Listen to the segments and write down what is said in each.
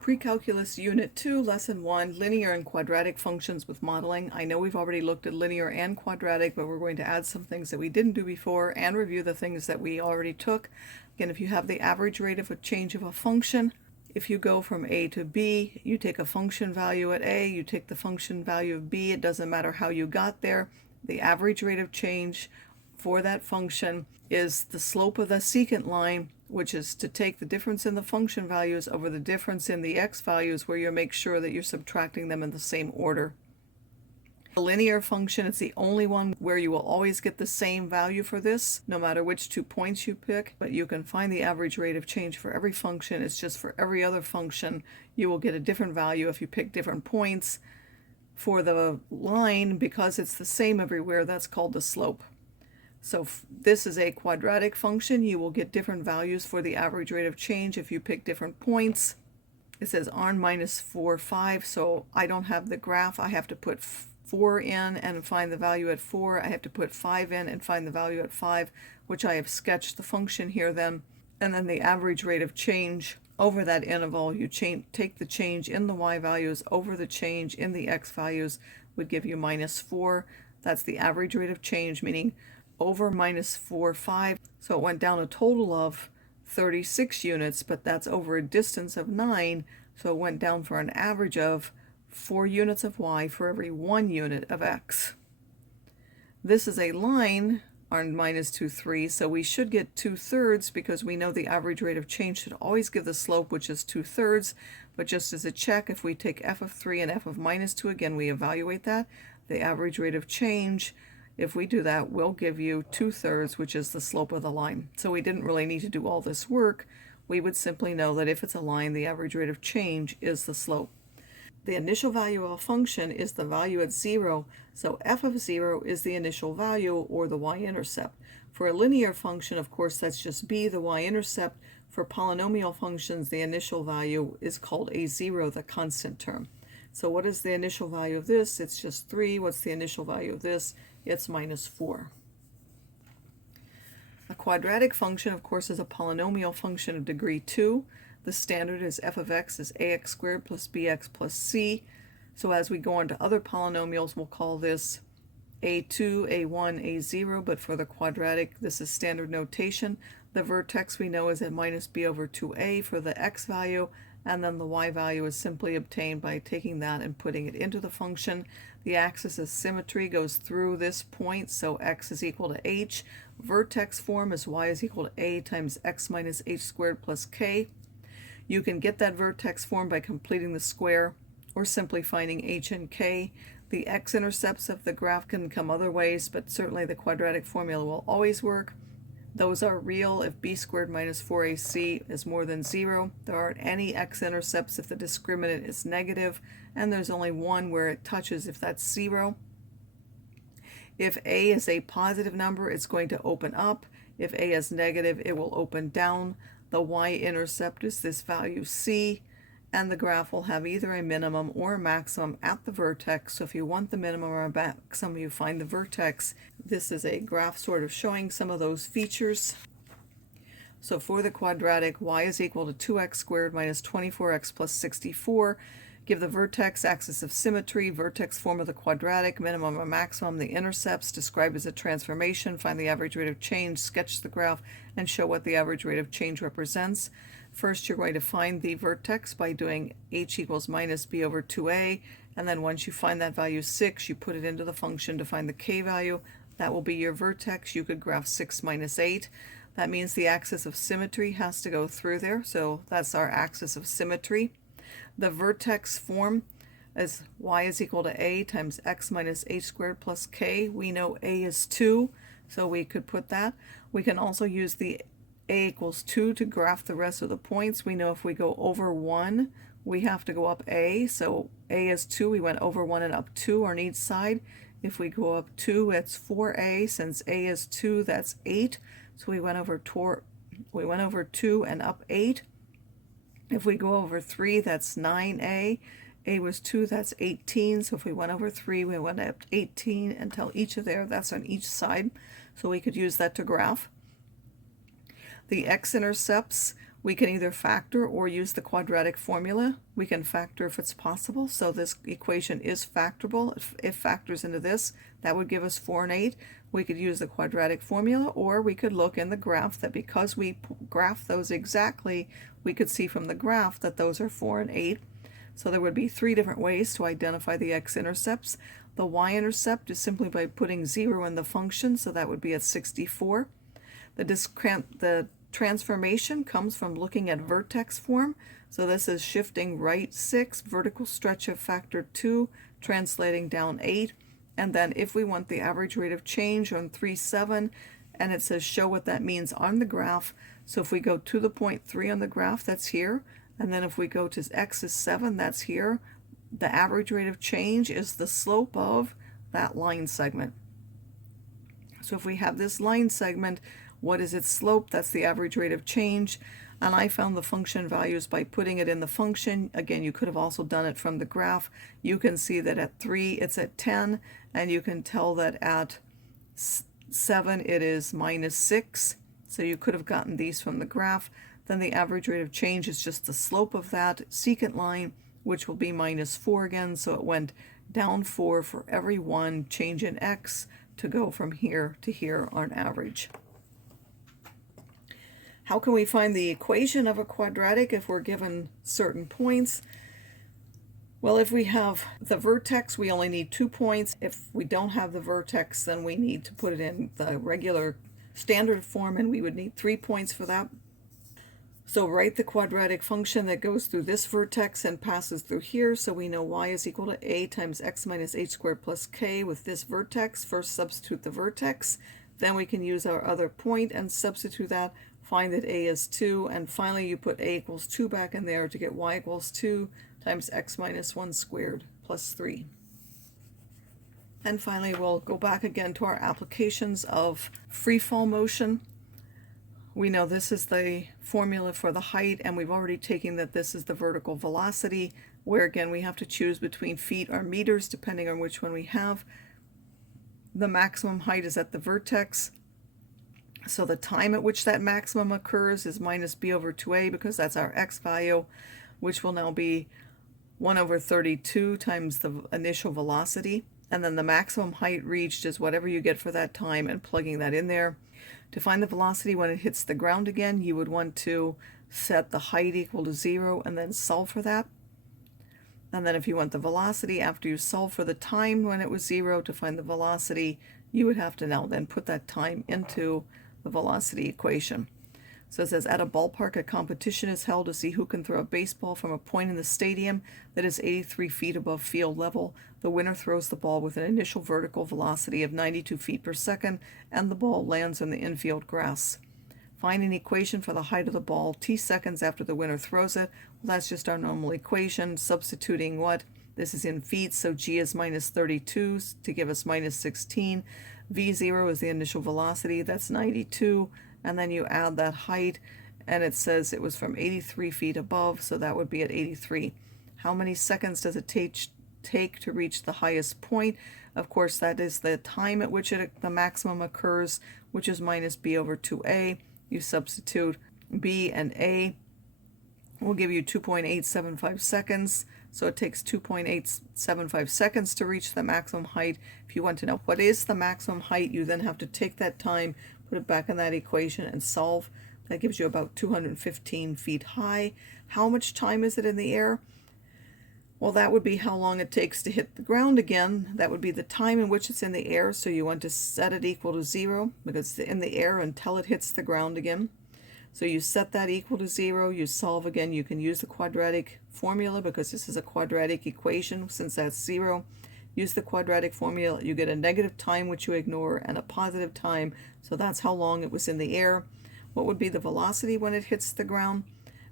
Pre-Calculus Unit 2, Lesson 1, Linear and Quadratic Functions with Modeling. I know we've already looked at linear and quadratic, but we're going to add some things that we didn't do before and review the things that we already took. Again, if you have the average rate of a change of a function, if you go from a to b, you take a function value at a, you take the function value of b, it doesn't matter how you got there. The average rate of change for that function is the slope of the secant line, which is to take the difference in the function values over the difference in the x values, where you make sure that you're subtracting them in the same order. A linear function is the only one where you will always get the same value for this, no matter which 2 points you pick, but you can find the average rate of change for every function. It's just for every other function, you will get a different value if you pick different points. For the line, because it's the same everywhere, that's called the slope. So this is a quadratic function. You will get different values for the average rate of change if you pick different points. It says r minus 4, 5, so I don't have the graph. I have to put 4 in and find the value at 4. I have to put 5 in and find the value at 5, which I have sketched the function here then. And then the average rate of change over that interval, you take the change in the y values over the change in the x values, would give you minus 4. That's the average rate of change, meaning over minus 4, 5. So it went down a total of 36 units, but that's over a distance of 9. So it went down for an average of 4 units of y for every 1 unit of x. This is a line on minus 2, 3, so we should get 2/3 because we know the average rate of change should always give the slope, which is 2/3. But just as a check, if we take f of 3 and f of minus 2, again, we evaluate that. The average rate of change, if we do that, will give you 2/3, which is the slope of the line. So we didn't really need to do all this work. We would simply know that if it's a line, the average rate of change is the slope. The initial value of a function is the value at 0, so f of 0 is the initial value, or the y-intercept. For a linear function, of course, that's just b, the y-intercept. For polynomial functions, the initial value is called a0, the constant term. So what is the initial value of this? It's just 3. What's the initial value of this? It's minus 4. A quadratic function, of course, is a polynomial function of degree 2. The standard is f of x is ax squared plus bx plus c. So as we go on to other polynomials, we'll call this a2, a1, a0, but for the quadratic, this is standard notation. The vertex we know is at minus b over 2a for the x value, and then the y value is simply obtained by taking that and putting it into the function. The axis of symmetry goes through this point, so x is equal to h. Vertex form is y is equal to a times x minus h squared plus k. You can get that vertex form by completing the square or simply finding h and k. The x-intercepts of the graph can come other ways, but certainly the quadratic formula will always work. Those are real if b squared minus 4ac is more than 0. There aren't any x-intercepts if the discriminant is negative, and there's only one where it touches if that's 0. If a is a positive number, it's going to open up. If a is negative, it will open down. The y-intercept is this value c, and the graph will have either a minimum or a maximum at the vertex. So if you want the minimum or a maximum, you find the vertex. This is a graph sort of showing some of those features. So for the quadratic, y is equal to 2x squared minus 24x plus 64. Give the vertex, axis of symmetry, vertex form of the quadratic, minimum or maximum, the intercepts, describe as a transformation, find the average rate of change, sketch the graph, and show what the average rate of change represents. First, you're going to find the vertex by doing h equals minus b over 2a, and then once you find that value 6, you put it into the function to find the k value. That will be your vertex. You could graph 6 minus 8. That means the axis of symmetry has to go through there, so that's our axis of symmetry. The vertex form is y is equal to a times x minus h squared plus k. We know a is 2, so we could put that. We can also use the a equals 2 to graph the rest of the points. We know if we go over 1, we have to go up a. So a is 2, we went over 1 and up 2 on each side. If we go up 2, it's 4a. Since a is 2, that's 8. So we went over 2 and up 8. If we go over 3, that's 9a. A was 2, that's 18. So if we went over 3, we went up 18 until each of there, that's on each side. So we could use that to graph. The x-intercepts, We can either factor or use the quadratic formula. We can factor if it's possible, so this equation is factorable. If factors into this, that would give us 4 and 8. We could use the quadratic formula, or we could look in the graph that because we graph those exactly, we could see from the graph that those are 4 and 8. So there would be 3 different ways to identify the x-intercepts. The y-intercept is simply by putting 0 in the function, so that would be at 64. The transformation comes from looking at vertex form. So this is shifting right 6, vertical stretch of factor 2, translating down 8. And then if we want the average rate of change on 3, 7, and it says show what that means on the graph. So if we go to the point 3 on the graph, that's here. And then if we go to x is 7, that's here. The average rate of change is the slope of that line segment. So if we have this line segment, what is its slope? That's the average rate of change. And I found the function values by putting it in the function. Again, you could have also done it from the graph. You can see that at 3 it's at 10, and you can tell that at 7 it is minus 6. So you could have gotten these from the graph. Then the average rate of change is just the slope of that secant line, which will be minus 4 again. So it went down 4 for every one change in x to go from here to here on average. How can we find the equation of a quadratic if we're given certain points? Well, if we have the vertex, we only need 2 points. If we don't have the vertex, then we need to put it in the regular standard form, and we would need 3 points for that. So write the quadratic function that goes through this vertex and passes through here. So we know y is equal to a times x minus h squared plus k with this vertex. First substitute the vertex. Then we can use our other point and substitute that. Find that a is 2, and finally you put a equals 2 back in there to get y equals 2 times x minus 1 squared plus 3. And finally we'll go back again to our applications of free fall motion. We know this is the formula for the height, and we've already taken that this is the vertical velocity, where again we have to choose between feet or meters depending on which one we have. The maximum height is at the vertex. So the time at which that maximum occurs is minus b over 2a, because that's our x value, which will now be 1 over 32 times the initial velocity. And then the maximum height reached is whatever you get for that time, and plugging that in there. To find the velocity when it hits the ground again, you would want to set the height equal to 0 and then solve for that. And then if you want the velocity after you solve for the time when it was 0 to find the velocity, you would have to now then put that time into the velocity equation. So it says, at a ballpark, a competition is held to see who can throw a baseball from a point in the stadium that is 83 feet above field level. The winner throws the ball with an initial vertical velocity of 92 feet per second, and the ball lands on the infield grass. Find an equation for the height of the ball t seconds after the winner throws it. Well, that's just our normal equation, substituting what? This is in feet, so g is minus 32 to give us minus 16. v0 is the initial velocity, that's 92. And then you add that height, and it says it was from 83 feet above, so that would be at 83. How many seconds does it take to reach the highest point? Of course, that is the time at which the maximum occurs, which is minus b over 2a. You substitute b and a will give you 2.875 seconds. So it takes 2.875 seconds to reach the maximum height. If you want to know what is the maximum height, you then have to take that time, put it back in that equation, and solve. That gives you about 215 feet high. How much time is it in the air? Well, that would be how long it takes to hit the ground again. That would be the time in which it's in the air, so you want to set it equal to 0 because it's in the air until it hits the ground again. So you set that equal to 0, you solve again. You can use the quadratic formula because this is a quadratic equation since that's 0. Use the quadratic formula, you get a negative time which you ignore and a positive time, so that's how long it was in the air. What would be the velocity when it hits the ground?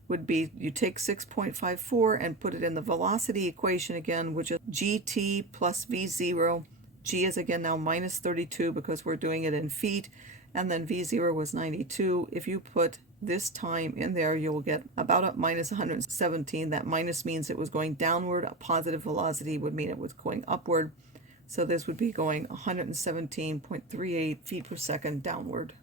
Would be you take 6.54 and put it in the velocity equation again, which is gt plus v0. G is again now minus 32 because we're doing it in feet, and then v0 was 92. If you put this time in there, you will get about a minus 117. That minus means it was going downward. A positive velocity would mean it was going upward. So this would be going 117.38 feet per second downward.